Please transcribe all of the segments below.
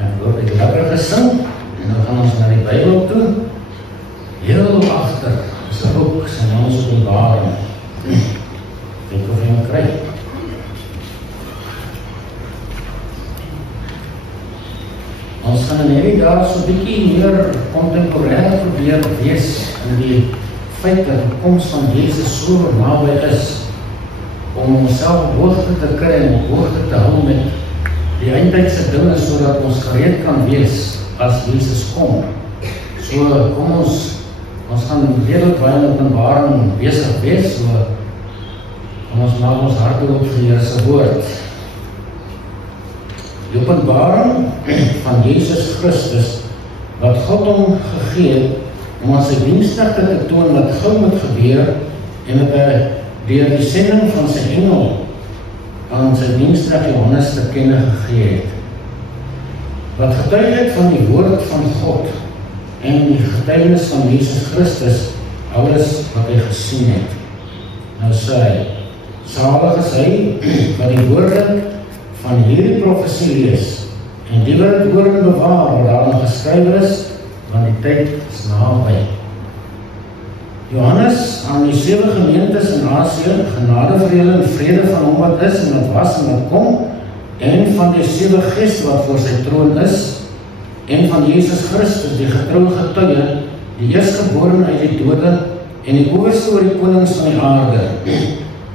En word ek lekker gesing, en dan gaan ons na die Bybel toe. Heel agter is 'n boek, sy naam is Openbaring. Ek wil hom kry. Ons gaan in hierdie dag so 'n bietjie meer kontemporêr probeer wees in die feit dat die koms van Jesus so naby is, om onsself op hoogte te kry en op hoogte te hou met die eindtydse dinge, sodat ons gereed kan wees as Jesus kom. So kom ons gaan redelik baie in Openbaring besig wees, so kom ons maak ons harte oop vir die Here se woord. Die Openbaring van Jesus Christus, wat God hom gegee het, om aan sy diensknegte te toon wat gou moet gebeur, en wat deur die sending van sy engel aan sy diensknegt Johannes te kenne gegee het, wat getuig het van die woord van God en die getuienis van Jesus Christus, alles wat hy gesien het. Nou sê hy, salig is hy wat die woorde van hierdie profesie lees, en die wat het hoor en bewaar, wat daarin geskryf is, want die tyd is naby. Johannes aan die 7 gemeentes in Asië, genade vir julle en vrede van hom wat is en wat was en wat kom, en van die 7 geeste wat voor sy troon is, en van Jesus Christus, die getroue getuie, die eerstgeborene uit die dode, en die owerste oor die konings van die aarde,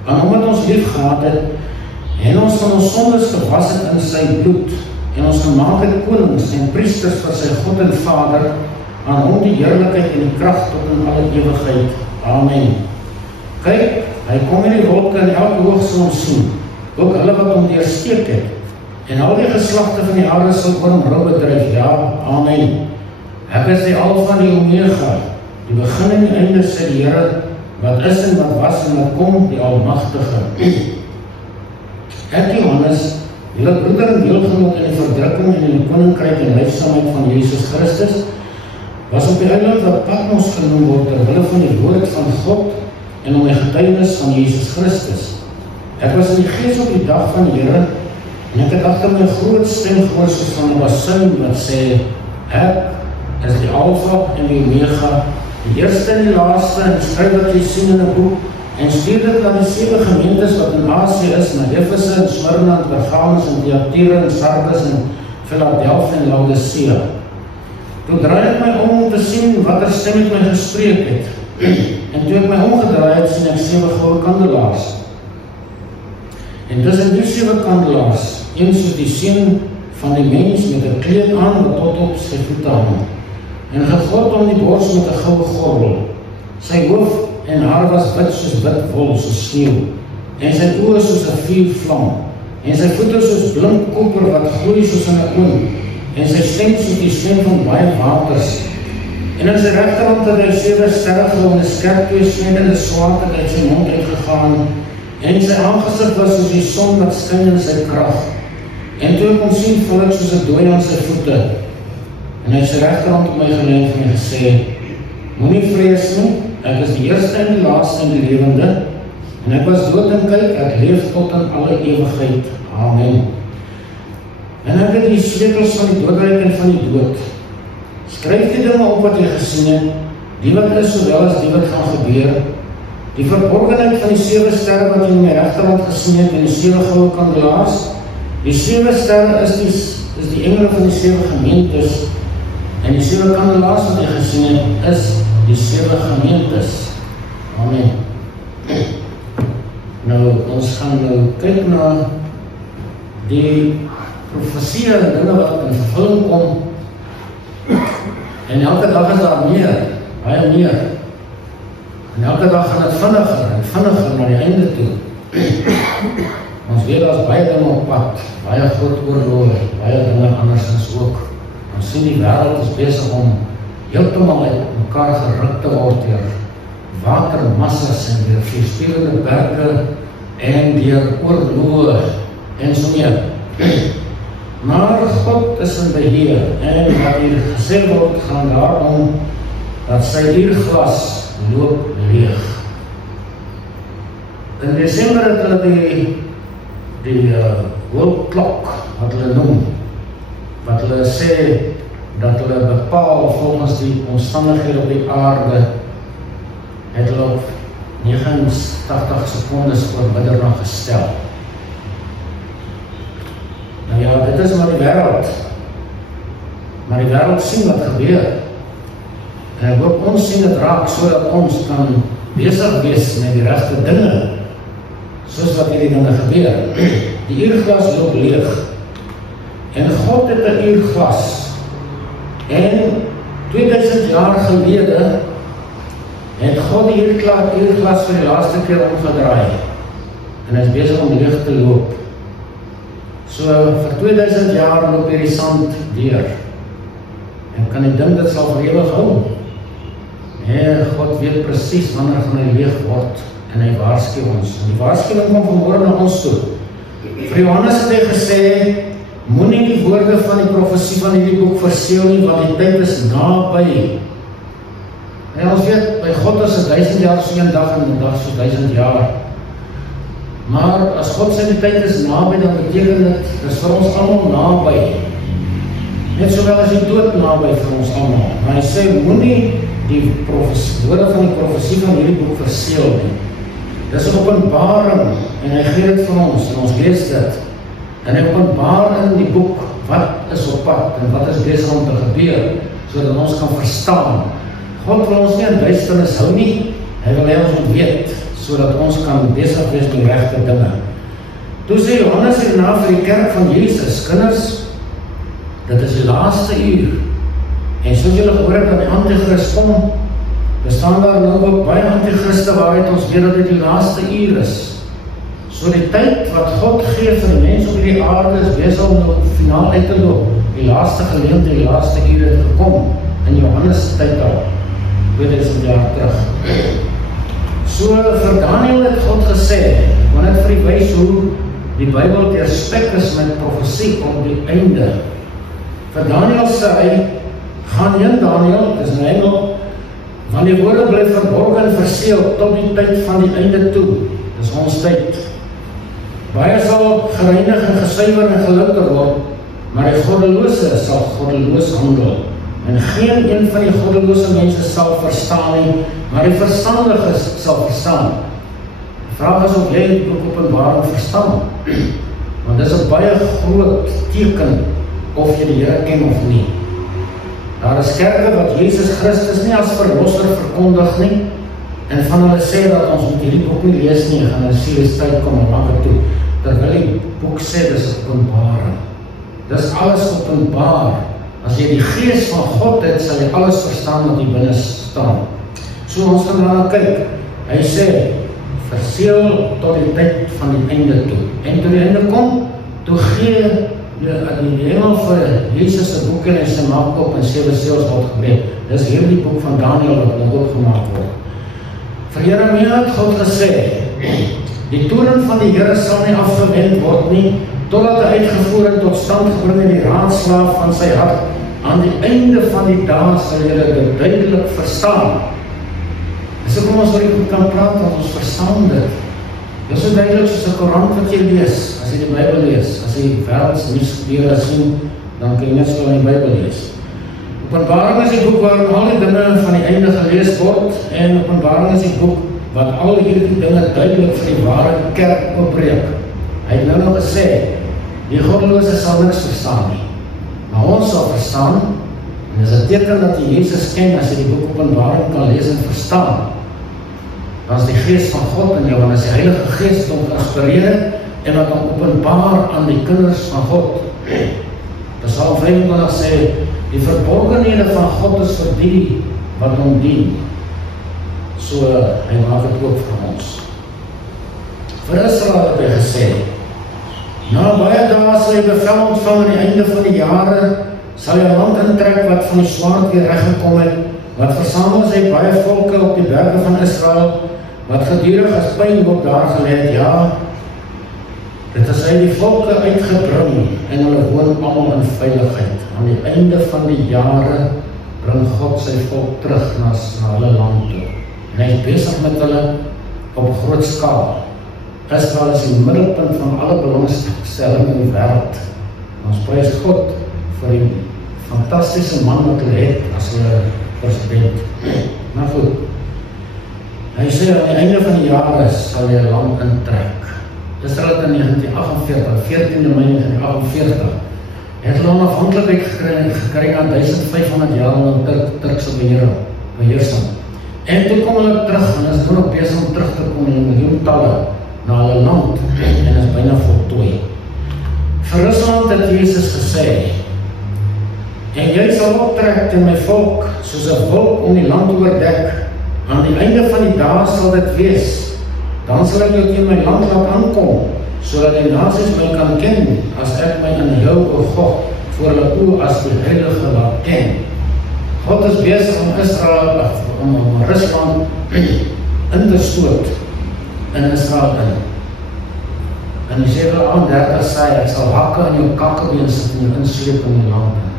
aan hom wat ons lief gehad het, en ons van ons sondes gewas het in sy bloed, en ons gemaak het konings en priesters vir sy God en Vader, aan hom die heerlikheid en die krag tot in alle ewigheid. Amen. Kyk, hy kom in die wolke en elke oog sal hom sien, ook hulle wat hom deursteek het, en al die geslagte van die aarde sal oor hom rou bedryf. Ja, amen. Ek is die Alfa en die Omega, die begin en die einde, sê die Here, wat is en wat was en wat kom, die Almagtige. Ek, Johannes, julle broeder en deelgenoot in die verdrukking en in die koninkryk en leefsaamheid van Jesus Christus, was op die eiland wat Patmos genoem word, terwille van die woord van God en om die getuienis van Jesus Christus. Ek was in die gees op die dag van die Here, en ek het agter my groot stem gehoor soos van 'n basuin wat sê, ek is die Alfa en die Omega, die eerste en die laaste, en skryf wat jy sien in 'n boek, en stuur dit aan die 7 gemeentes wat in Asië is, na Efese en Smyrna en Pergamos en Thyatira en Sardis en Philadelphia en Laodicea. Toe draai ek my om te sien wat stem met my gespreek het, en toe ek my omgedraai het, sien ek 7 goue kandelaars. En tussen die 7 kandelaars, een soos die seun van die mens met 'n kleed aan wat tot op sy voete hang, en gegord om die bors met 'n goue gordel. Sy hoof en haar was wit soos wit wol, soos sneeu, en sy oë soos 'n vuurvlam, en sy voete soos blink koper wat gloei soos in 'n oond, en sy stem soos die stem van baie waters. En in sy regterhand het hy 7 sterre gehou en 'n skerp 2-snydende swaard het uit sy mond uitgegaan, en sy aangesig was soos die son wat skyn in sy krag. En toe ek hom sien, val ek soos 'n dooie aan sy voete, en hy het sy regterhand op my gelê en vir my gesê, moenie vrees nie, ek is die eerste en die laaste en die lewende, en ek was dood en kyk, ek leef tot in alle ewigheid. Amen. En ek het die sleutels van die doodryk en van die dood. Skryf die dinge op wat jy gesien het, die wat is sowel as die wat gaan gebeur, die verborgenheid van die 7 sterre wat jy in my regterhand gesien het, en die 7 goue kandelaars. Die 7 sterre is die engele van die 7 gemeentes, en die 7 kandelaars wat jy gesien het, is die 7 gemeentes. Amen. Nou, ons gaan nou kyk na die profesie en dinge wat in vervulling kom, en elke dag is daar meer, baie meer, en elke dag gaan het vinniger en vinniger na die einde toe. Ons weet daar is baie dinge op pad, baie groot oorloë, baie dinge andersins ook. Ons sien die wêreld is besig om heeltemal uit mekaar geruk te word deur watermassas en deur vuurspierende berge en deur oorloë en so meer. Maar God is in beheer, en wat hier gesê word, gaan daarom dat sy uurglas loop leeg. In Desember het hulle die World Clock, wat hulle noem, wat hulle sê, dat hulle bepaal volgens die omstandighede op die aarde, het hulle op 89 secondes oorbidder gestel. Nou ja, dit is maar die wêreld. Maar die wêreld sien wat gebeur. En ek hoop ons sien dit raak, sodat ons kan besig wees met die regte dinge, soos wat hierdie dinge gebeur. Die uurglas loop leeg. En God het 'n uurglas. En 2000 jaar gelede het God die uurglas vir die laaste keer omgedraai. En hy is besig om leeg te loop. So vir 2000 jaar loop hierdie sand deur. En kan ek dink dit sal vir ewig hou? Nee, God weet presies wanneer gaan hy leeg word. En hy waarsku ons. En die waarskuwing kom vanmôre na ons toe. Vir Johannes het hy gesê, moenie die woorde van die profesie van hierdie boek verseël nie, want die tyd is naby. En ons weet, by God is 1000 jaar so 1 dag en 'n dag so 1000 jaar. Maar as God sê die tyd is naby, dan beteken dit, dis vir ons almal naby. Net sowel as die dood naby vir ons almal. Maar hy sê, moenie die woorde van die profesie van hierdie boek verseël nie. Dis 'n openbaring, en hy gee dit vir ons, en ons lees dit. En hy openbaar in die boek, wat is op pad, en wat is besig om te gebeur, sodat ons kan verstaan. God wil ons nie in duisternis hou nie, hy wil hê ons moet weet, sodat ons kan besig wees met die regte dinge. Toe sê Johannes hierna vir die kerk van Jesus, kinders, dit is die laaste uur, en soos julle gehoor het dat die antichrist kom, bestaan daar nou ook baie antichriste waaruit ons weet dat dit die laaste uur is. So die tyd wat God gee vir die mens op die aarde is besig om op finaal uit te loop. Die laaste geleentheid, die laaste uur het gekom, in Johannes tyd al, 2000 jaar terug. So vir Daniel het God gesê, want het vir die wys hoe die Bybel deurspek is met profesie op die einde. Vir Daniel sê hy, gaan heen Daniel, dis in Engel, want die woorde bly verborgen en verseël tot die tyd van die einde toe. Dis ons tyd. Baie sal gereinig en gesuiwer en gelouter word, maar die goddelose sal goddeloos handel. En geen een van die goddelose mense sal verstaan nie, maar die verstandiges sal verstaan. Die vraag is of jy die boek Openbaring verstaan. Want dit is 'n baie groot teken of jy die Here ken of nie. Daar is kerke wat Jesus Christus nie as verlosser verkondig nie, en van hulle sê dat ons moet hierdie boek nie lees nie, gaan 'n serieuse tyd kom en maak het toe. Terwyl die boek sê, dis openbaring. Dis alles openbaar. As jy die gees van God het, sal jy alles verstaan wat hier binne staan. So ons gaan daarna kyk. Hy sê, verseël tot die tyd van die einde toe. En toe die einde kom, toe gee die hemel vir Jesus se boek en hy sê maak op en 7 seels word gebreek. Dis hierdie boek van Daniel wat nou opgemaak word. Vir Jeremia het God gesê, die toorn van die Here sal nie afgewend word nie, totdat hy uitgevoer en tot stand gebring in die raadslaaf van sy hart. Aan die einde van die dae sal julle dit duidelik verstaan. Dis ook om ons oor die boek kan praat, want ons verstaan dit. Dit is so duidelik soos 'n koerant wat jy lees, as jy die Bybel lees. As jy wêreldsnuus gebeure sien, dan kan jy net so in die Bybel lees. Openbaring is die boek waarin al die dinge van die einde gelees word, en Openbaring is die boek wat al hierdie dinge duidelik vir die ware kerk oopbreek. Hy het nou nog gesê, die goddelose sal niks verstaan nie, maar ons sal verstaan, en dis 'n teken dat jy Jesus ken, as jy die boek Openbaring kan lees en verstaan. Dan is die gees van God in jou, en as die Heilige Gees om te inspireer, en wat hom openbaar aan die kinders van God. Psalm 25 sê, die verborgenhede van God is vir die wat hom dien. So, hy maak het ook vir ons. Vir Israel het hy gesê, na baie dae sal jy bevel ontvang aan die einde van die jare, sal jy land intrek wat van die swaard weer reggekom het, wat versamel sy baie volke op die berge van Israel, wat gedurig as pyn ook daar gelê het, ja, dit is hy die volke uitgebring, en hulle woon almal in veiligheid. Aan die einde van die jare, bring God sy volk terug na hulle land toe. En hy is besig met hulle op groot skaal. Israel is die middelpunt van alle belangstelling in die wêreld. Ons prys God vir die fantastiese man wat hulle het as hulle president. Maar goed, hy sê aan die einde van die jare sal hy 'n land intrek. Dis al in 1948, 14de Mei 1948, het hulle onafhanklikheid gekry na 1500 jaar onder Turkse beheersing. En toe kom hulle terug, en is nog besig om terug te kom in miljoentalle na hulle land, en is byna voltooi. Vir Rusland het Jesus gesê, en jy sal optrek teen my volk, soos 'n wolk om die land oordek. Aan die einde van die dae sal dit wees. Dan sal ek jou teen my land laat aankom, sodat die nasies my kan ken, as ek my in jou, o God, voor hulle oë as die heilige laat ken. God is besig om Israel, om Rusland in te stoot in Israel in. En die 7:30 sê, ek sal hakke in jou kakkebeen sit en jou insleep in die land in.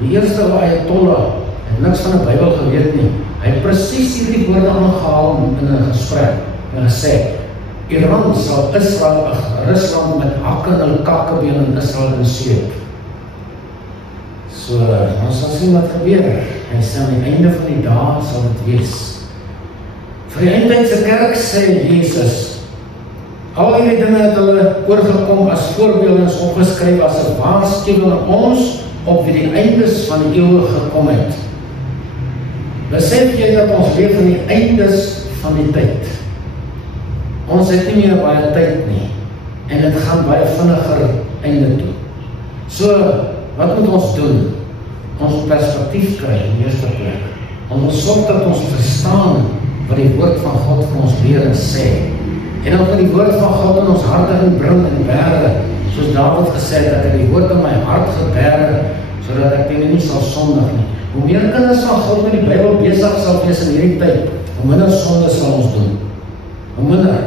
Die eerste Ayatollah het niks van die Bybel geweet nie. Hy het presies hierdie woorde aangehaal in 'n gesprek en gesê, Iran sal Rusland met hakke in hulle kakkebeen in Israel insleep. So, ons sal sien wat gebeur. Hy sê aan die einde van die dae sal dit wees. Vir die eindtydse kerk sê Jesus, al hierdie dinge het hulle oorgekom as voorbeelde is opgeskryf as 'n waarskuwing aan ons op wie die eindes van die eeuwe gekom het. Besef jy dat ons leef in die eindes van die tyd? Ons het nie meer baie tyd nie, en dit gaan baie vinniger einde toe. So, wat moet ons doen? Ons perspektief kry in die eerste plek. Ons sorg dat ons verstaan wat die woord van God vir ons leer en sê. En dan die woord van God in ons harte inbring en berge, soos Dawid gesê het, dat ek die woord in my hart geberge, sodat ek nie sal sondig nie. Hoe meer kinders van God met die Bybel besig sal wees in hierdie tyd, hoe minder sonde sal ons doen. Hoe minder,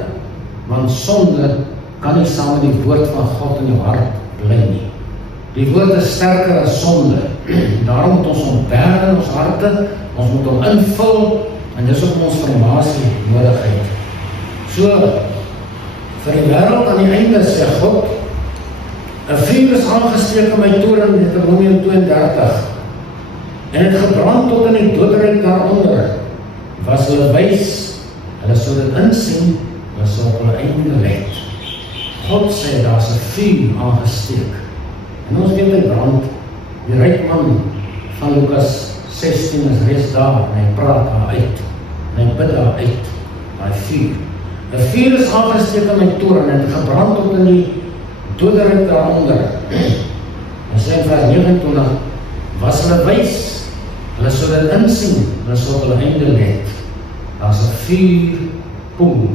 want sonde kan nie saam met die woord van God in jou hart bly nie. Die woord is sterker as sonde. Daarom moet ons ontberg in ons harte, ons moet hom invul, en dis ook ons formasie nodigheid. So, vir die wêreld aan die einde sê God, 'n vuur is aangesteek in my toren, Deuteronomium 32, en het gebrand tot in die doodryk daaronder. Was hulle wys, hulle sou dit insien, hulle sou op hulle einde let. God sê, daar is 'n vuur aangesteek. En ons weet hy brand. Die ryk man van Lukas 16 is reeds daar, en hy praat daar uit, en hy bid daar uit, daai vuur. 'n vuur is aangesteek in my toren, en het gebrand tot in die doderyk daaronder. En sê in vers 29, was hulle wys, hulle sou dit insien, hulle sou op hulle einde let. Daar is 'n vuurpoel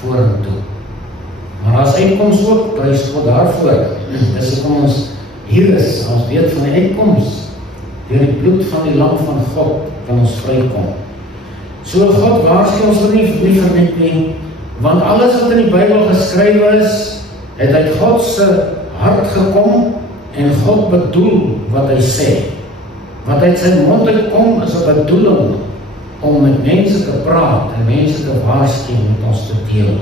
vorentoe. Maar as uitkoms ook, prys God daarvoor. Dis hoekom ons hier is, ons weet van die uitkoms. Deur die bloed van die lam van God kan ons vrykom. So God waarsku ons nie verniet nie, want alles wat in die Bybel geskryf is, het uit God se hart gekom, en God bedoel wat hy sê. Wat uit sy mond uitkom is 'n bedoeling om met mense te praat en mense te waarsku met ons te deel.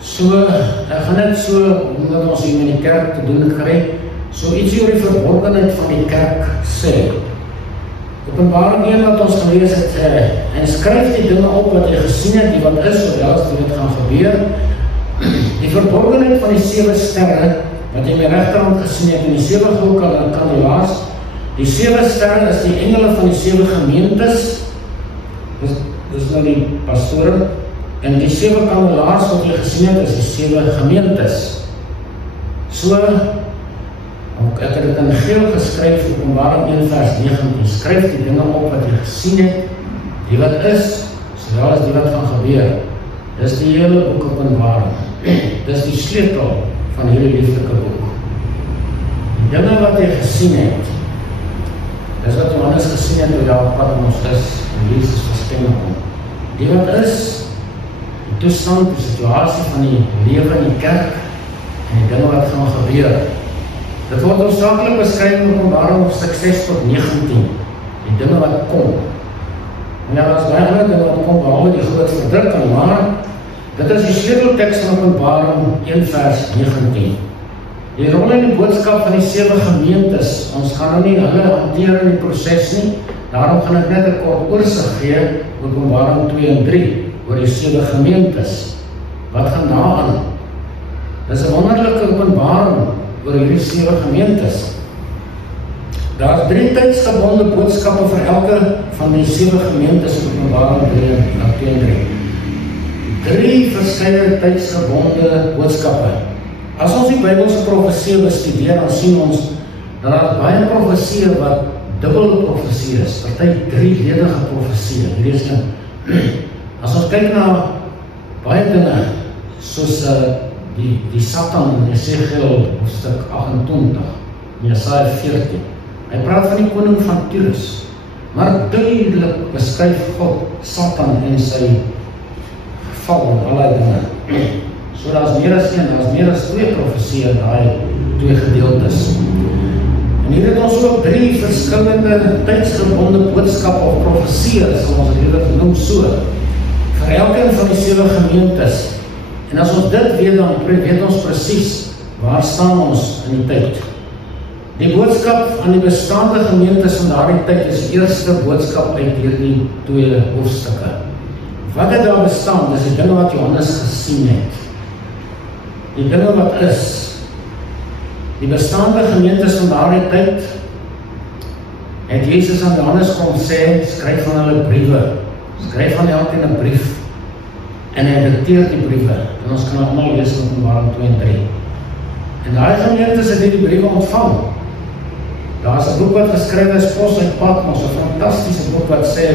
So, ek gaan net so, omdat ons hier met die kerk te doen kry, so ietsie oor die verborgenheid van die kerk sê. Openbaring 1 wat ons gelees het, en skryf die dinge op wat jy gesien het, die wat is, sodat dit gaan gebeur. Die verborgenheid van die 7 sterre, wat jy my regterhand gesien het, en die 7 goue kandelaars, die 7 sterre is die engele van die 7 gemeentes, dis nou die pastore, en die 7 kandelaars wat jy gesien het, is die 7 gemeentes. So, ek het dit in geel geskryf, Openbaring 1 vers 19, skryf die dinge op wat jy gesien het, die wat is, sowel as die wat gaan gebeur. Dis die hele boek Openbaring. Dis die sleutel van hierdie lieflike boek. Die dinge wat jy gesien het, dis wat Johannes gesien het, toe daar op pad ons is, en Jesus verskyn hom. Die wat is, die toestand, die situasie van die lewe in die kerk, en die dinge wat gaan gebeur. Dit word hoofsaaklik beskryf in Openbaring hoofstuk 6 tot 19, die dinge wat kom. En ja, daar is baie ander dinge wat kom, behalwe die groot verdrukking, maar dit is die sleutelteks van Openbaring 1 vers 19. Die rol en die boodskap van die 7 gemeentes, ons gaan nou nie hulle hanteer in die proses nie, daarom gaan ek net 'n kort oorsig gee, Openbaring 2 en 3, oor die 7 gemeentes. Wat gaan daaraan? Dis 'n wonderlike openbaring oor hierdie 7 gemeentes. Daar is 3 tydsgebonde boodskappe vir elke van die 7 gemeentes in Openbaring 2 en 3. 3 verskeie tydsgebonde boodskappe. As ons die Bybelse profeseë bestudeer, dan sien ons dat daar baie profeseë wat dubbel profeseë is, party 3-ledige profeseë. Hierdie is een. As ons kyk na baie dinge, soos die Satan in Jesegiel hoofstuk 28, in Jesaja 14, hy praat van die koning van Tyrus, maar duidelik beskryf God Satan en sy geval en allerlei dinge. So daar is meer as 1, daar is meer as 2 profeseë in daai 2 gedeeltes. En hier het ons ook 3 verskillende tydsgebonde boodskappe of profeseë, sal ons dit noem so, vir elkeen van die 7 gemeentes. En as ons dit weet, dan weet ons presies waar staan ons in die tyd. Die boodskap aan die bestaande gemeentes van daardie tyd is die eerste boodskap uit hierdie 2 hoofstukke. Wat het daar bestaan? Dis die dinge wat Johannes gesien het. Die dinge wat is. Die bestaande gemeentes van daardie tyd het Jesus aan Johannes kom sê, skryf van hulle briewe, skryf van elkeen 'n brief, en hy dikteer die briewe, en ons kan allemaal lees in Openbaring 2 en 3. En daai gemeentes het die briewe ontvang. Daar is 'n boek wat geskryf is, Pos uit Patmos, 'n fantastiese boek wat sê,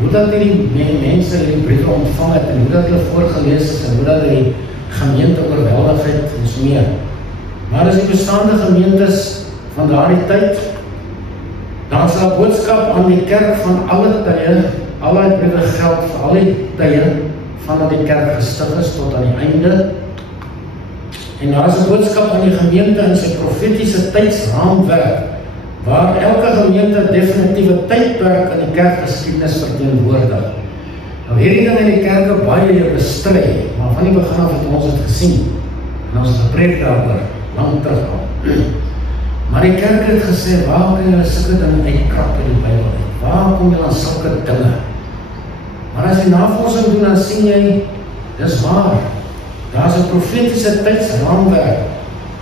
hoe dat die mense die briewe ontvang het, en hoe dat hulle voorgelees is, en hoe dat die gemeente oorweldig het, en so meer. Maar as die bestaande gemeentes van daardie tyd, dan is daar boodskap aan die kerk van alle tye, alle briewe geld vir al die tye, vandat die kerk gestig is tot aan die einde. En daar is 'n boodskap aan die gemeente in sy profetiese tydsraamwerk, waar elke gemeente definitiewe tydperk in die kerkgeskiedenis verteenwoordig. Nou hierdie ding in die kerke baie bestry, maar van die begin af het ons dit gesien, en ons het gepreek daaroor, lang terug al. Maar die kerk het gesê, waar kan julle sulke dinge uitkrap in die Bybel? Waar kom julle aan sulke dinge? Maar as jy navorsing doen, dan sien jy, dis waar. Daar is 'n profetiese tydsraamwerk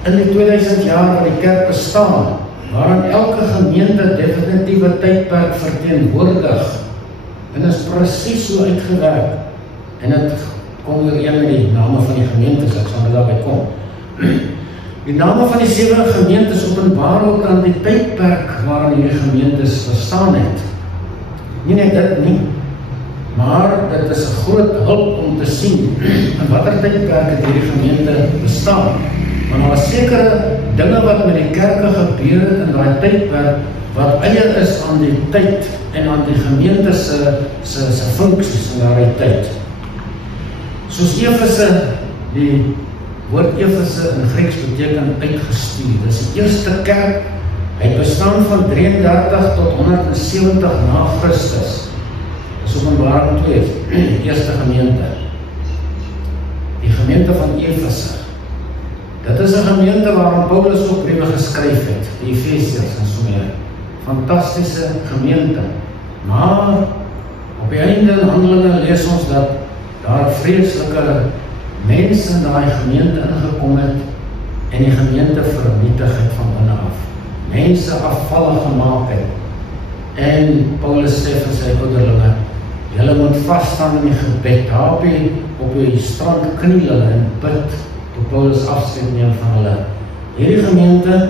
in die 2000 jaar wat die kerk bestaan, waarin elke gemeente definitiewe tydperk verteenwoordig. En is presies so uitgewerk. En dit kom ooreen met die name van die gemeentes, ek sal daarby kom. Die name van die 7 gemeentes openbaar ook aan die tydperk waarin hierdie gemeentes bestaan het. Nie net dit nie, maar dit is 'n groot hulp om te sien in watter tydperk het hierdie gemeente bestaan. Want daar is sekere dinge wat met die kerke gebeur het in daai tydperk wat eie is aan die tyd en aan die gemeente se funksies in daai tyd. Soos Efese, die woord Efese in Grieks beteken uitgestuur. Dit is die eerste kerk, hy bestaan van 33 tot 170 na Christus. Dis Openbaring 2, eerste gemeente. Die gemeente van Efese. Dit is 'n gemeente waarom Paulus ook briewe geskryf het, die Efesiërs en so meer. Fantastiese gemeente. Maar op die einde in Handelinge lees ons dat daar vreeslike mense in daai gemeente ingekom het en die gemeente vernietig het van binne af. Mense afvallig gemaak het. En Paulus sê vir sy ouderlinge, julle moet vasstaan in die gebed, daar op die strand kniel hulle en bid, toe Paulus afskeid neem van hulle. Hierdie gemeente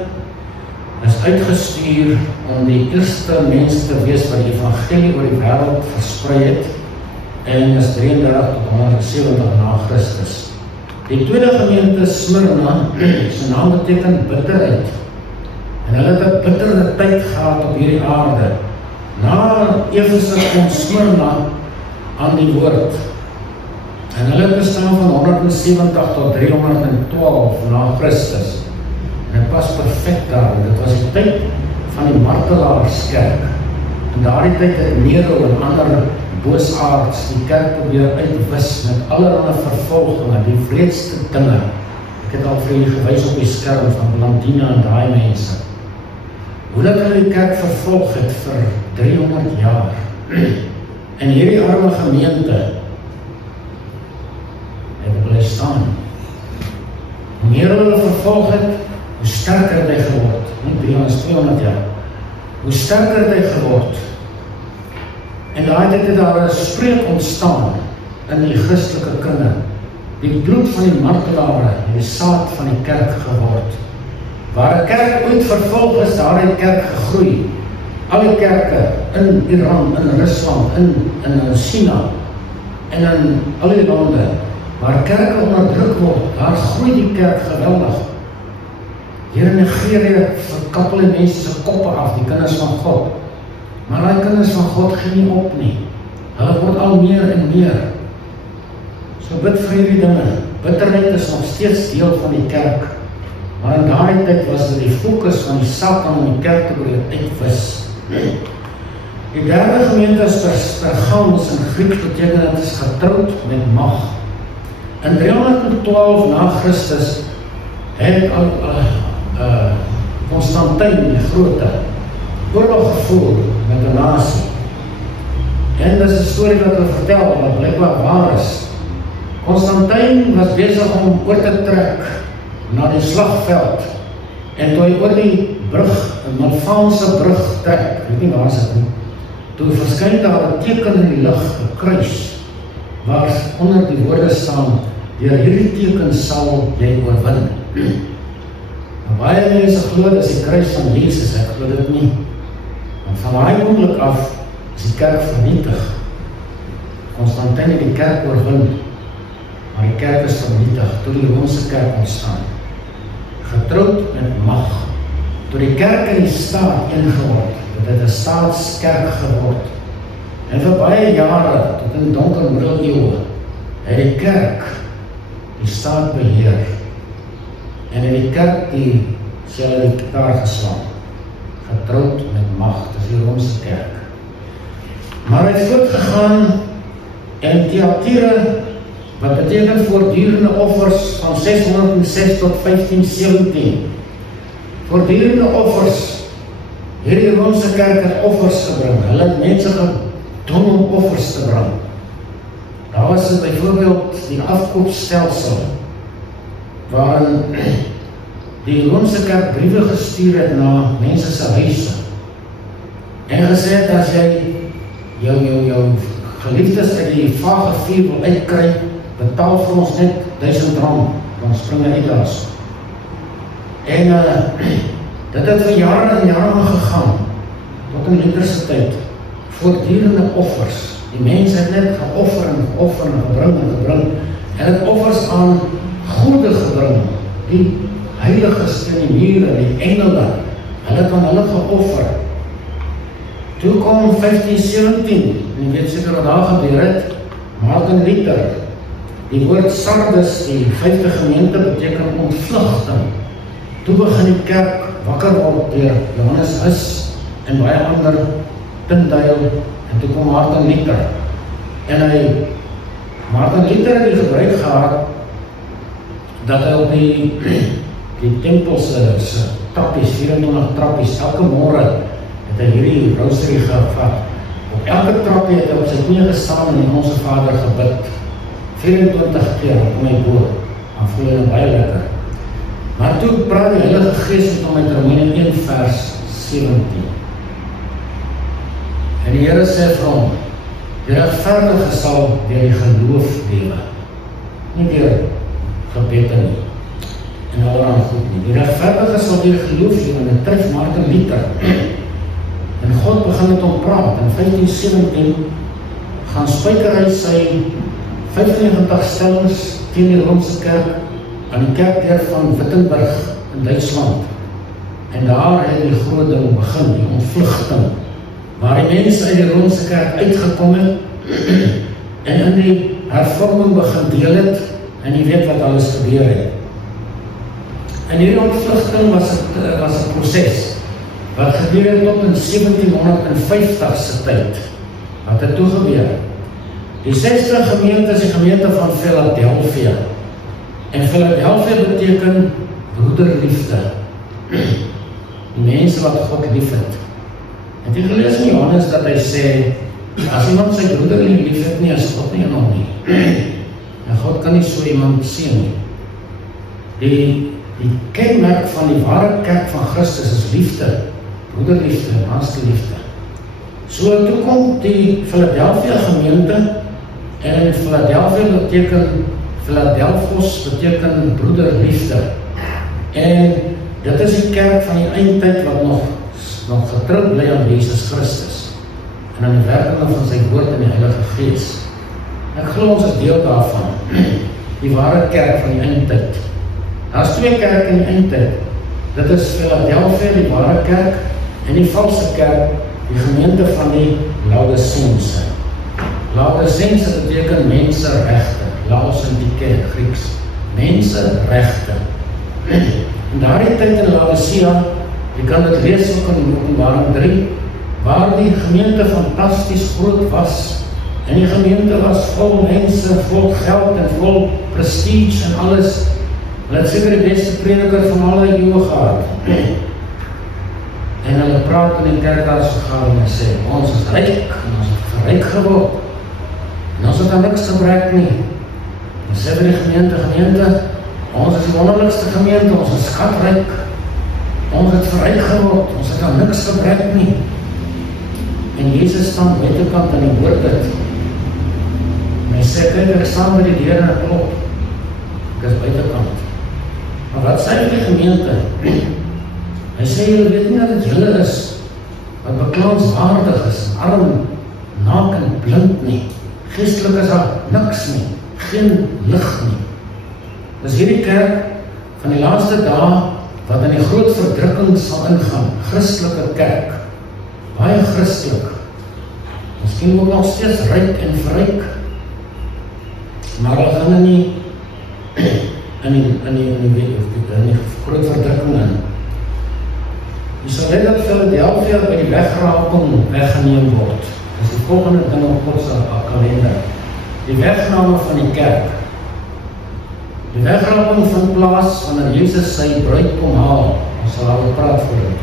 is uitgestuur om die eerste mens te wees wat die evangelie oor die wêreld versprei het, en is 33 tot 170 na Christus. Die tweede gemeente Smyrna, sy naam beteken bitterheid, en hulle het 'n bittere tyd gehad op hierdie aarde. Na Efese kom Smyrna aan die woord, en hulle bestaan van 170 tot 312 na Christus. En dit was perfect daar, dit was die tyd van die martelaarskerk. En daardie tyd het Nero en ander boosaards die kerk probeer uitwis met allerlei vervolginge, die wreedste dinge ek het al vir julle gewys op die skerm van Blandina en daai mense. Hoe dat hulle die kerk vervolg het vir 300 jaar. En hierdie arme gemeente het bly staan. Hoe meer hulle vervolg het, hoe sterker het hy geword. Nie 200 jaar. Hoe sterker het hy geword. En daai het daar 'n spreuk ontstaan in die Christelike kringe. Die bloed van die martelare het die saad van die kerk geword. Waar 'n kerk ooit vervolg is, daar het kerk gegroei. Al die kerke in Iran, in Rusland, in China en in al die lande waar kerke onderdruk word, daar groei die kerk geweldig. Hier in Nigeria verkappel die mense se koppe af, die kinders van God. Maar die kinders van God gee nie op nie. Hulle word al meer en meer. So bid vir hierdie dinge. Bitterheid is nog steeds deel van die kerk. Maar in daardie tyd was dit die fokus van die Satan om die kerk te probeer uitwis. Die derde gemeente is Pergamos, in Grieks beteken dit is getroud met mag. In 312 na Christus het Constantijn die Grote oorlog gevoer met 'n nasie. En dit is 'n storie wat hulle vertel, wat blykbaar waar is. Constantijn was besig om oor te trek na die slagveld. En toe hy oor die brug, 'n Malfaanse brug trek, ek weet nie waar is dit nie, toe verskyn daar 'n teken in die lug, 'n kruis, waar onder die woorde staan, deur hierdie teken sal jy oorwin. Baie mense glo dit is die kruis van Jesus, ek glo dit nie. Want van daai oomblik af is die kerk vernietig. Constantijn het die kerk oorwin, maar die kerk is vernietig, toe die Romeinse kerk ontstaan. Getroud met mag. Toe die kerk in die staat ingeword, het dit 'n staatskerk geword. En vir baie jare, tot in donker middeleeue, het die kerk die staat beheer. En in die kerk die daar geslaan. Getroud met mag, dit is die Romeinse kerk. Maar hy het voortgegaan en Thyatira, wat beteken voortdurende offers van 606 tot 1517. Voortdurende offers. Hierdie Romeinse kerk het offers gebring. Hulle het mense gedwing om offers te bring. Daar was dit byvoorbeeld die afkoopstelsel, waarin die Romeinse kerk briewe gestuur het na mense se huise. En gesê het, as jy jou geliefdes uit die vage vuur wil uitkry, betaal vir ons net R1000, dan spring hy uit daar. En dit het vir jare en jare gegaan, tot in Luther se tyd, voortdurende offers. Die mense het net geoffer en gebring, en het offers aan gode gebring, die heiliges in die mure, die engele, hulle het aan hulle geoffer. Toe kom 1517, en jy weet seker wat daar gebeur het, Martin Luther, die woord Sardis, die 5de gemeente, beteken ontvlugting. Toe begin die kerk wakker word deur Johannes Hus en baie ander, Tyndale, en toe kom Martin Luther. En Martin Luther het die gebruik gehad, dat hy op die tempelse trappies, 24 trappies, elke môre het hy hierdie rosary gevat. Op elke trappie het hy op sy knie gestaan en Onse Vader gebid. 24 keer kom hy bo, dan voel hy baie lekker. Maar toe praat die Heilige Gees met hom uit Romeine 1 vers 17. En die Here sê vir hom, die regverdige sal deur die geloof lewe, nie deur gebede nie, en allerhande goed nie. Die regverdige sal deur geloof lewe, en dit tref Martin Luther. En God begin met hom praat. In 1517 gaan spyker hy sy 95 stellings teen die Romeinse kerk aan die kerkdeur van Wittenberg in Duitsland. En daar het die groot ding begin, die ontvlugting, waar die mense uit die Romeinse kerk uitgekom het en in die hervorming begin deel het, en jy weet wat alles gebeur het. En hierdie ontvlugting was 'n proses wat gebeur het tot in 1750 se tyd. Wat het toe gebeur? Die 6de gemeente is die gemeente van Philadelphia. En Philadelphia beteken broederliefde. Die mense wat God lief het. Het jy gelees in Johannes dat hy sê, as iemand sy broeder nie lief het nie, is God nie in hom nie. En God kan nie so iemand sien nie. Die kenmerk van die ware kerk van Christus is liefde, broederliefde, naaste liefde. So toe kom die Philadelphia gemeente, en Philadelphia beteken, Philadelphos beteken broederliefde. En dit is die kerk van die eindtyd wat nog getrou bly aan Jesus Christus en aan die werking van sy woord en die Heilige Gees. Ek glo ons is deel daarvan, die ware kerk van die eindtyd. Daar is twee kerk in die eindtyd. Dit is Philadelphia, die ware kerk, en die valse kerk, die gemeente van die Laodicense. Laodicense beteken menseregte, Laos in die kerk, Grieks, menseregte. En daardie tyd in Laodicea, jy kan dit lees ook in Openbaring 3, waar die gemeente fantasties groot was, en die gemeente was vol mense, vol geld en vol prestige en alles. Hulle het seker die beste prediker van alle eeuwe gehad. En hulle praat in die kerkraadsvergadering en sê, ons is ryk, en ons het verryk geword, en ons het aan niks gebrek nie. En sê vir die gemeente, ons is die wonderlikste gemeente, ons is skatryk, ons het verryk geword, ons het aan niks gebrek nie. En Jesus staan buitekant in die woordheid. En hy sê, kyk, ek staan by die deur en ek klop. Ek is buitekant. Maar wat sê die gemeente? Hy sê, julle weet nie dat het julle is, wat beklaanswaardig is, arm, naak en blind nie. Geestelik is daar niks nie, geen lig nie. Dis hierdie kerk van die laaste dae, wat in die groot verdrukking sal ingaan, Christelike kerk, baie Christelik, miskien ook nog steeds ryk en verryk, maar hulle gaan in die groot verdrukking in. Jy sal net dat Philadelphia by die wegraping weggeneem word. Dit is die volgende ding op God se kalender. Die wegname van die kerk. Die wegraping vind plaas wanneer Jesus sy bruid kom haal. Ons sal al praat voor dit.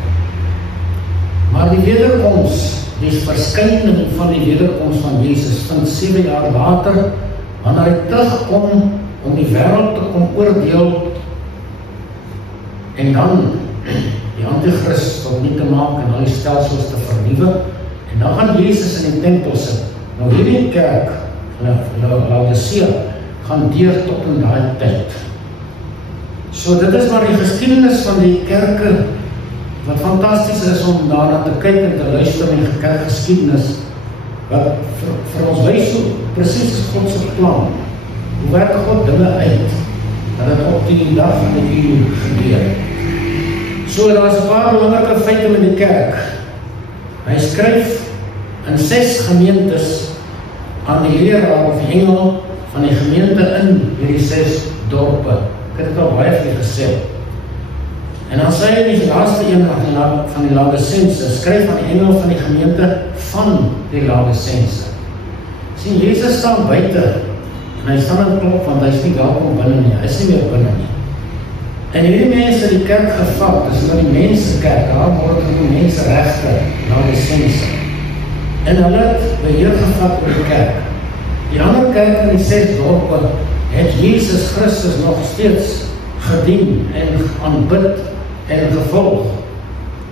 Maar die wederkoms, die verskyning van die wederkoms van Jesus vind 7 jaar later, wanneer hy terugkom om die wêreld te kom oordeel en dan die antichrist tot nie te maak en al die stelsels te vernuwe, en dan gaan Jesus in die tempel sit. Nou hierdie kerk, Laodicea, gaan deur tot in daai tyd. So dit is maar die geskiedenis van die kerke, wat fantasties is om daarna te kyk en te luister in die kerkgeskiedenis, wat vir ons wys hoe presies God se plan. Hoe werk God dinge uit, dat het op die dag en die uur gebeur. So, daar is 'n paar belangrike feite met die kerk. Hy skryf in 6 gemeentes aan die leraar of die engel van die gemeente in hierdie 6 dorpe. Ek het dit al baie vir julle gesê. En dan sê hy in die laaste een van die Laodicense, skryf aan die engel van die gemeente van die Laodicense. Sien, Jesus staan buite, en hy staan in klop, want hy is nie welkom binne nie, hy is nie meer binne nie. En hierdie mense die kerk gevat, dis nou die mensekerk, daar word die menseregte, Laodicense. En hulle het beheer gevat oor die kerk. Die ander kerk in die 6 dorpe het Jesus Christus nog steeds gedien en aanbid en gevolg.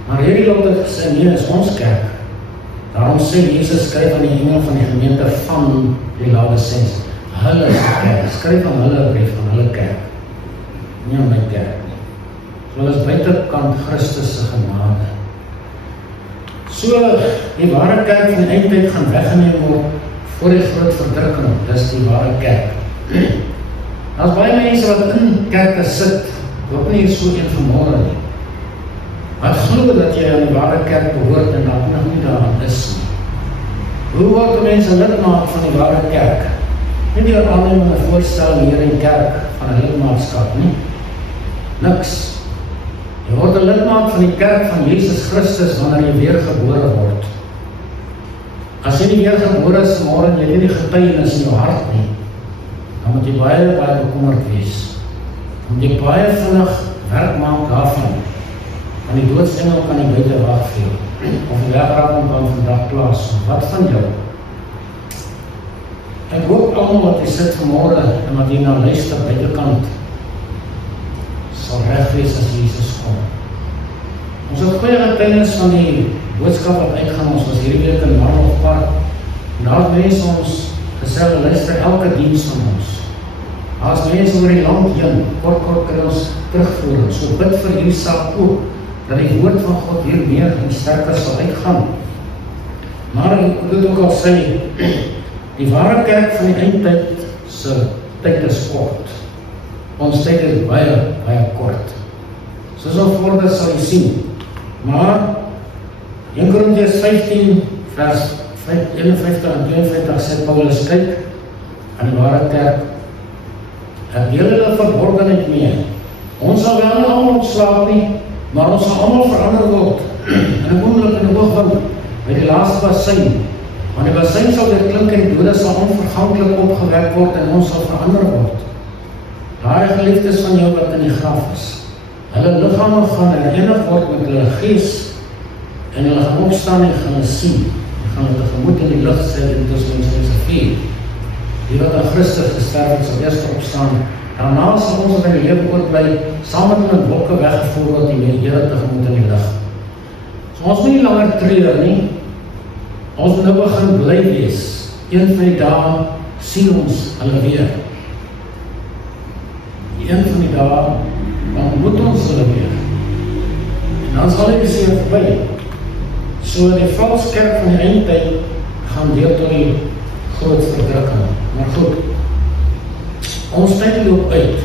Maar hierdie Laodicense nie is ons kerk. Daarom sê Jesus, skryf aan die engel van die gemeente van die Laodicense. Hulle kerk, skryf aan hulle brief, aan hulle kerk. Nie aan my kerk nie. So hulle is buitekant Christus se genade. So, die ware kerk van die eindtyd gaan weggeneem word voor die groot verdrukking. Dis die ware kerk. Daar is baie mense wat in kerke sit, ook nie so een vanmorgen nie. Maar glo dat jy aan die ware kerk behoort en dat nog nie daaraan is nie. Hoe word mense lidmaat van die ware kerk? Nie die aanneming en voorstel hier in kerk van 'n lidmaatskap nie. Niks. Jy word 'n lidmaat van die kerk van Jesus Christus wanneer jy weergebore word. As jy nie weergebore is môre en jy het nie die getuienis in jou hart nie, dan moet jy baie bekommerd wees. Om jy baie vinnig werk maak daarvan, kan die doodsengel kan nie buite wag vir jou, of die wegraking kan vandag plaas, wat van jou? Ek hoop almal wat jy sit vanmorgen, en wat jy nou luister buitekant, sal reg wees as Jesus kom. Ons het goeie getuienis van die boodskap wat uitgaan, ons was hierdie week in Marlofpark, en daar het mense ons gesê, luister elke diens van ons. Daar is mense oor die land heen, kort kan ons terugvoer, so bid vir hierdie saak ook, dat die woord van God weer meer en sterker sal uitgaan. Maar ek wil ook al sê, die ware kerk van die eindtyd se tyd is kort. Ons tyd is baie, baie kort. Soos al voorde sal jy sien. Maar 1 Korintiërs 15 vers 51 en 52 sê Paulus, kyk aan die ware kerk, en deel hulle verborgenheid mee. Ons sal wel nie allemaal ontslaap nie, maar ons sal allemaal verander word. En ek wonderlik in die oogwind, by die laaste bassin, want die bassin sal weer klink en die dode sal onverganklik opgewek word en ons sal verander word. Daai geliefdes van jou wat in die graf is, hulle liggame gaan herenig word met hulle gees, en hulle gaan opstaan en gaan sien, en gaan hulle tegemoet in die licht sê, dit is ons in sy 4. Die wat aan Christus gesterf het, sal eerst opstaan. Daarna sal ons in die lewe oorbly, saam met hulle wolke weggevoer word die Here tegemoet in die licht. So ons moet nie langer treur nie. Ons moet nou begin bly wees. Een van die dae sien ons hulle weer. Een van die dae ontmoet ons hulle weer. En dan sal die seer verby. So die valse kerk van die eindtyd gaan deur tot die groot verdrukking. Maar goed, ons tyd loop uit.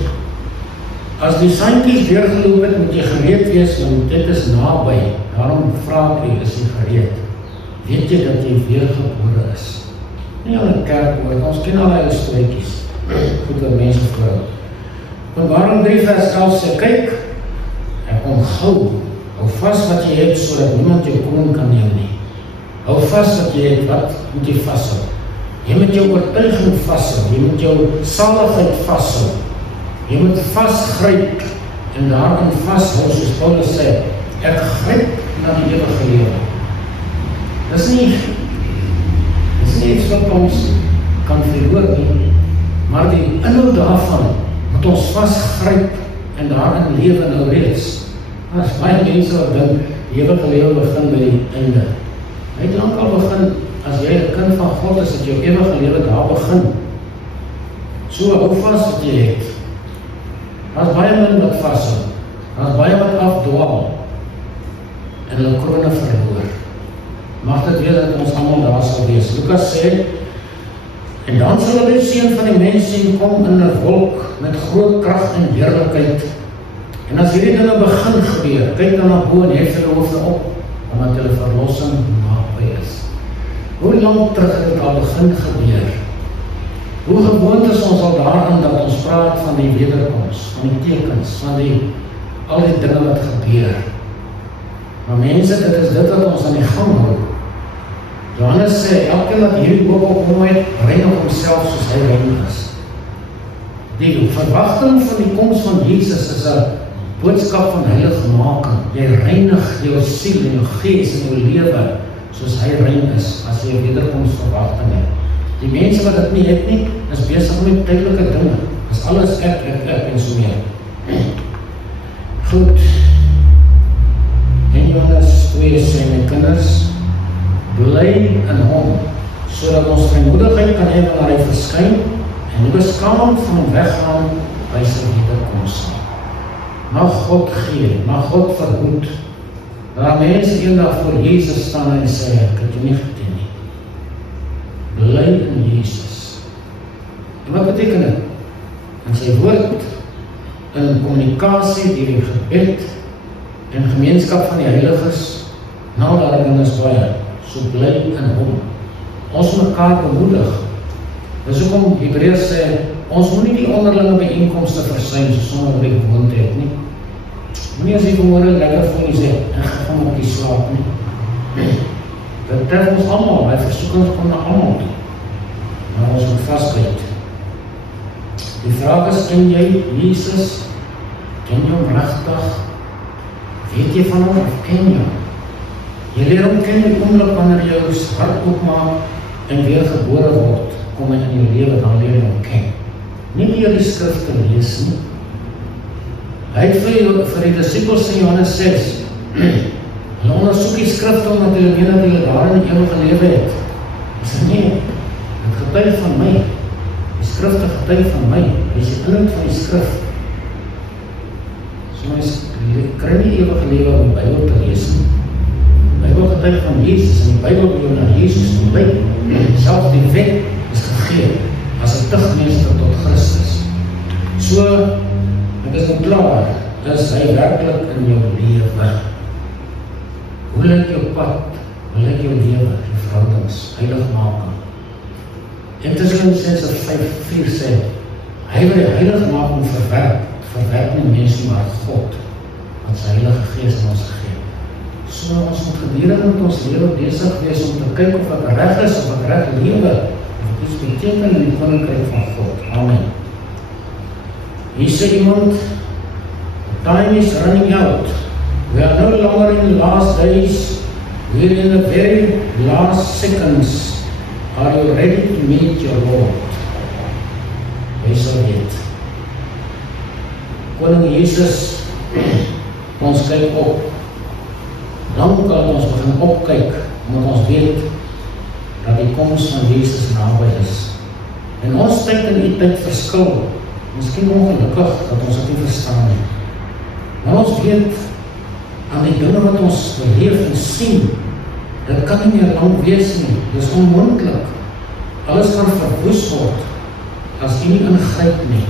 As die seintjies weergeloop het, moet jy gereed wees, want dit is naby. Daarom vraag jy, is jy gereed? Weet jy dat jy weergebore is? Nie al 'n kerk hoor, ons ken al hulle stootjies. Goed wat mense vrou. Openbaring 3 vers 11 sê, kyk, ek kom gou, hou vast wat jy het, sodat niemand jou kroon kan neem nie. Hou vast wat jy het, wat moet jy vasthou? Jy moet jou oortuiging vasthou, jy moet jou saligheid vasthou, jy moet vastgryp en daarin vasthou, soos Paulus sê, ek gryp na die ewige lewe. Dis nie iets wat ons kan verloor nie, maar die inhoud daarvan moet ons vastgryp en daarin lewe nou reeds. Daar is baie mense wat dink, die ewige lewe begin by die einde. Hy het lang al begin, as jy 'n kind van God is, dat jou ewige lewe daar begin. So, hou vast wat jy het. Daar is baie min wat vasthou. Daar is baie wat afdwaal. En hulle krone verloor. Mag dit weet dat ons allemaal daar sal wees. Lukas sê, en dan sal hulle seun van die mens sien kom in 'n wolk met groot krag en heerlikheid. En as hierdie dinge begin gebeur, kyk dan na bo en hef hulle hoofde op, omdat hulle verlossing naby is. Hoe lang terug het dit al begin gebeur? Hoe gewoond is ons al daarin dat ons praat van die wederkoms, van die tekens, van al die dinge wat gebeur. Maar mense, dit is dit wat ons aan die gang hou. Johannes sê, elke wat hierdie hoop op hom het, reinig homself soos hy reinig is. Die verwagting van die koms van Jesus is 'n boodskap van heiligmaking. Jy reinig jou siel en jou gees en jou lewe soos hy rein is, as jy 'n wederkomsverwagting het. Die mense wat dit nie het nie, is besig met tydelike dinge. Dis alles ek en so meer. Goed. En Johannes 2 sê, my kinders, bly in hom, sodat ons vrymoedigheid kan hê wanneer hy verskyn, en nie beskaamd van hom weggaan by sy wederkoms. Mag God gee, mag God verhoed, dat mense eendag voor Jesus staan en sê, ek het jou nie gedien nie. Bly in Jesus. En wat beteken dit? In sy woord, in kommunikasie, deur die gebed, en gemeenskap van die heiliges, nou daar ding is baie, so bly in hom. Ons mekaar bemoedig. Dis hoekom Hebreërs sê, ons moet nie die onderlinge byeenkomste versuim, so sommer by gewoonte het nie. Moenie as jy vanmorgen lekker voel en sê, ek gaan op die slaap nie. Dit tref ons allemaal, my versoekings kom na allemaal toe. Maar ons moet vastbyt. Die vraag is, ken jy Jesus Ken jy hom regtig? Weet jy van hom of ken jy hom? Jy leer hom ken die oomblik wanneer jy jou hart oopmaak en weer gebore word, kom hy in jou lewe, dan leer jy hom ken. Nie meer die skrif te lees nie. Hy het vir die disciples in Johannes 6, hulle ondersoek die skrifte omdat hulle meen dat hulle daarin die ewige lewe het. Hy sê nee, het getuig van my. Die skrifte getuig van my. Hy is die inhoud van die skrif. So mens kry nie ewige lewe om die Bybel te lees nie. Die Bybel getuig van Jesus en die Bybel wil jou na Jesus toe lei. Selfs die wet is gegee as 'n tugmeester tot Christus. So, ek is nou klaar, is hy werklik in jou lewe. Hoe lyk jou pad? Hoe lyk jou lewe? Die verhoudings, heiligmaking. En Tessalonisense 5:4 sê, hy wil die heiligmaking verwerk nie mense maar God, wat sy Heilige Gees in ons gee. So ons moet gedurende met ons lewe besig wees om te kyk of ek reg is, of ek reg lewe, wat iets beteken in die koninkryk van God. Amen. Hier sê iemand, time is running out. We are no longer in the last days, we are in the very last seconds. Are you ready to meet your Lord? Jy sal weet. Koning Jesus, ons kyk op. Dan kan ons begin opkyk, omdat ons weet dat die koms van Jesus naby is. En ons tyd en die tyd verskil. Miskien ongelukkig dat ons dit nie verstaan nie. Maar ons weet aan die dinge wat ons beleef en sien, dit kan nie meer lang wees nie. Dit is onmoontlik. Alles kan verwoes word as jy nie ingryp nie.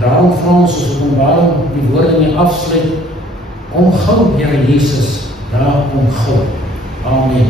Daarom vra ons soos Openbaring die woorde nie afsluit, kom gou, Here Jesus, daar kom gou. Amen.